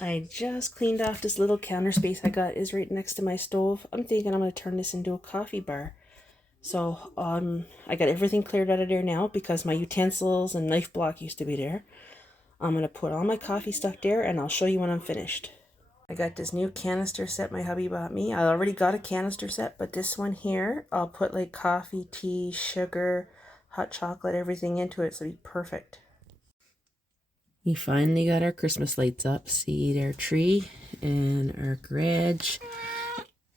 I just cleaned off this little counter space I got is right next to my stove. I'm thinking I'm going to turn this into a coffee bar. So I got everything cleared out of there now because my utensils and knife block used to be there. I'm going to put all my coffee stuff there and I'll show you when I'm finished. I got this new canister set my hubby bought me. I already got a canister set, but this one here, I'll put like coffee, tea, sugar, hot chocolate, everything into it, so it'll be perfect. We finally got our Christmas lights up. See our tree and our garage.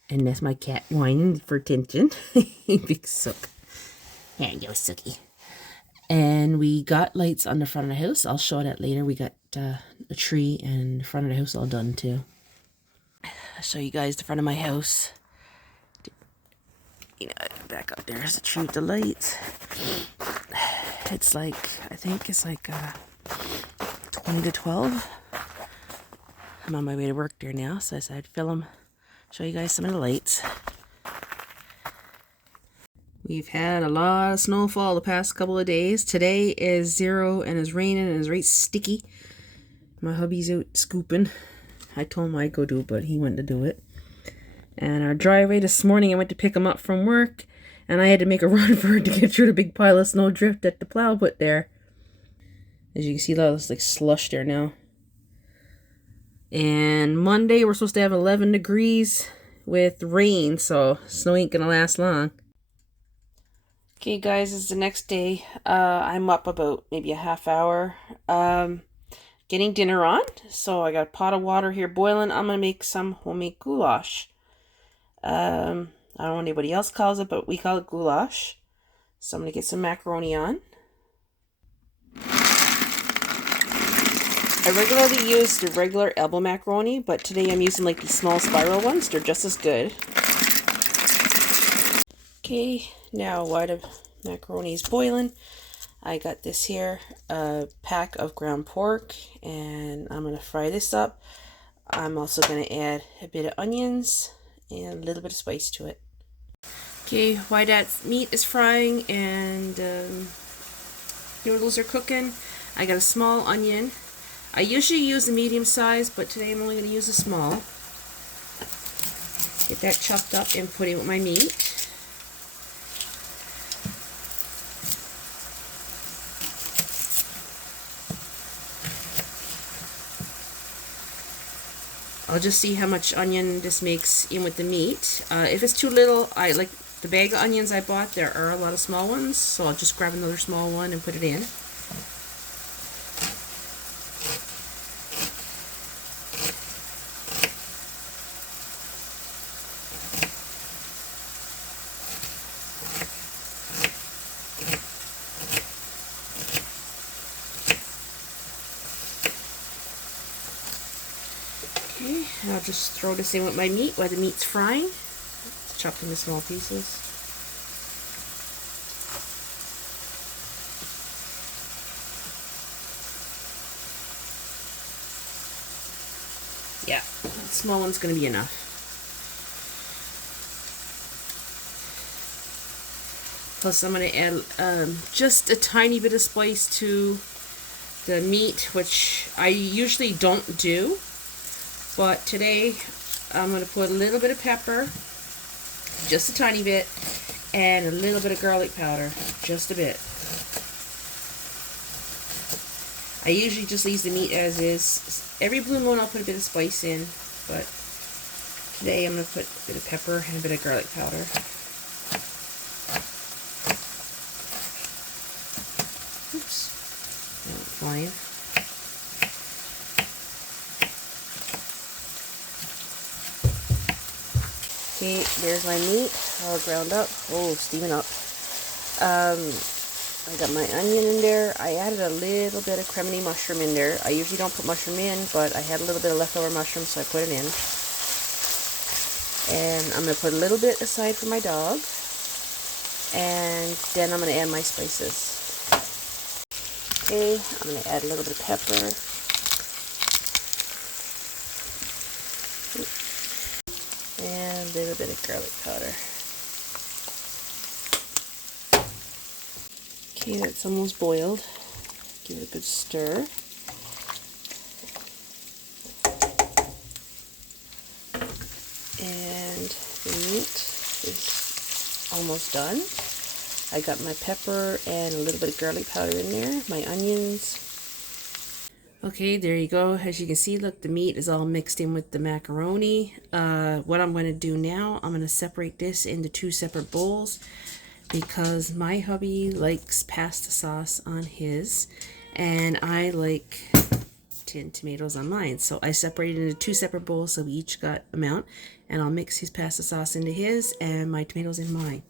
And that's my cat whining for attention. Big sook. Yeah, yo, Sookie. And we got lights on the front of the house. I'll show that later. We got a tree and the front of the house all done too. I'll show you guys the front of my house. You know, back up there's the tree with the lights. It's like, I think it's like 20 to 12. I'm on my way to work there now, so I said I'd film, show you guys some of the lights. We've had a lot of snowfall the past couple of days. Today is 0 and it's raining and it's right sticky. My hubby's out scooping. I told him I'd go do it, but he went to do it. And our driveway this morning, I went to pick him up from work, and I had to make a run for it to get through the big pile of snow drift that the plow put there. As you can see, a lot of this like slush there now. And Monday, we're supposed to have 11 degrees with rain, so snow ain't gonna last long. Okay, guys, it's the next day. I'm up about maybe a half hour. Getting dinner on. So I got a pot of water here boiling. I'm gonna make some homemade goulash. I don't know what anybody else calls it, but we call it goulash. So I'm gonna get some macaroni on. I regularly use the regular elbow macaroni, but today I'm using like these small spiral ones. They're just as good. Okay, now while the macaroni is boiling, I got this here, a pack of ground pork, and I'm going to fry this up. I'm also going to add a bit of onions and a little bit of spice to it. Okay, while that meat is frying and noodles are cooking, I got a small onion. I usually use a medium size, but today I'm only going to use a small. Get that chopped up and put it with my meat. I'll just see how much onion this makes in with the meat. If it's too little, I like the bag of onions I bought, there are a lot of small ones, so I'll just grab another small one and put it in. Okay, and I'll just throw this in with my meat while the meat's frying. It's chopped into small pieces. Yeah, that small one's going to be enough. Plus I'm going to add just a tiny bit of spice to the meat, which I usually don't do. But today I'm going to put a little bit of pepper, just a tiny bit, and a little bit of garlic powder, just a bit. I usually just leave the meat as is. Every blue moon I'll put a bit of spice in, but today I'm going to put a bit of pepper and a bit of garlic powder. Oops, that went flying. Okay, there's my meat all ground up. Oh, steaming up. I got my onion in there. I added a little bit of cremini mushroom in there. I usually don't put mushroom in, but I had a little bit of leftover mushroom, so I put it in. And I'm going to put a little bit aside for my dog. And then I'm going to add my spices. Okay, I'm going to add a little bit of pepper. And a little bit of garlic powder. Okay, that's almost boiled. Give it a good stir. almost done. I got my pepper and a little bit of garlic powder in there, my onions. Okay, there you go. As you can see, look, the meat is all mixed in with the macaroni. What I'm going to do now, I'm going to separate this into 2 separate bowls because my hubby likes pasta sauce on his and I like tinned tomatoes on mine. So I separated into 2 separate bowls so we each got amount, and I'll mix his pasta sauce into his and my tomatoes in mine.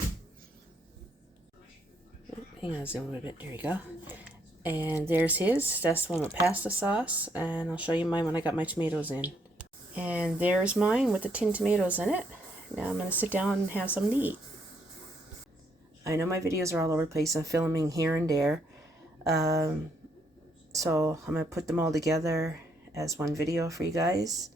Hang on, zoom a bit. There you go. And there's his. That's the one with pasta sauce. And I'll show you mine when I got my tomatoes in. And there's mine with the tinned tomatoes in it. Now I'm going to sit down and have some to eat. I know my videos are all over the place. I'm filming here and there. So I'm going to put them all together as one video for you guys.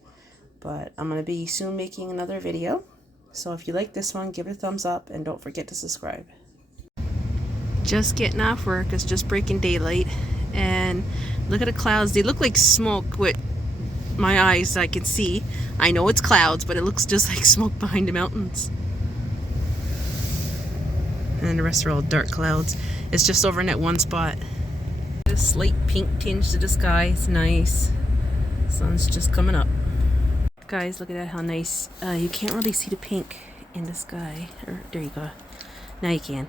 But I'm going to be soon making another video. So if you like this one, give it a thumbs up and don't forget to subscribe. Just getting off work. It's just breaking daylight, and look at the clouds. They look like smoke with my eyes. I can see. I know it's clouds, but it looks just like smoke behind the mountains. And the rest are all dark clouds. It's just over in that one spot. A slight pink tinge to the sky. It's nice. Sun's just coming up. Guys, look at that, how nice. You can't really see the pink in the sky. There you go. Now you can.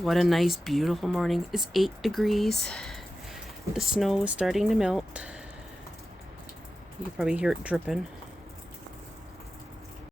What a nice, beautiful morning. It's 8 degrees. The snow is starting to melt. You can probably hear it dripping.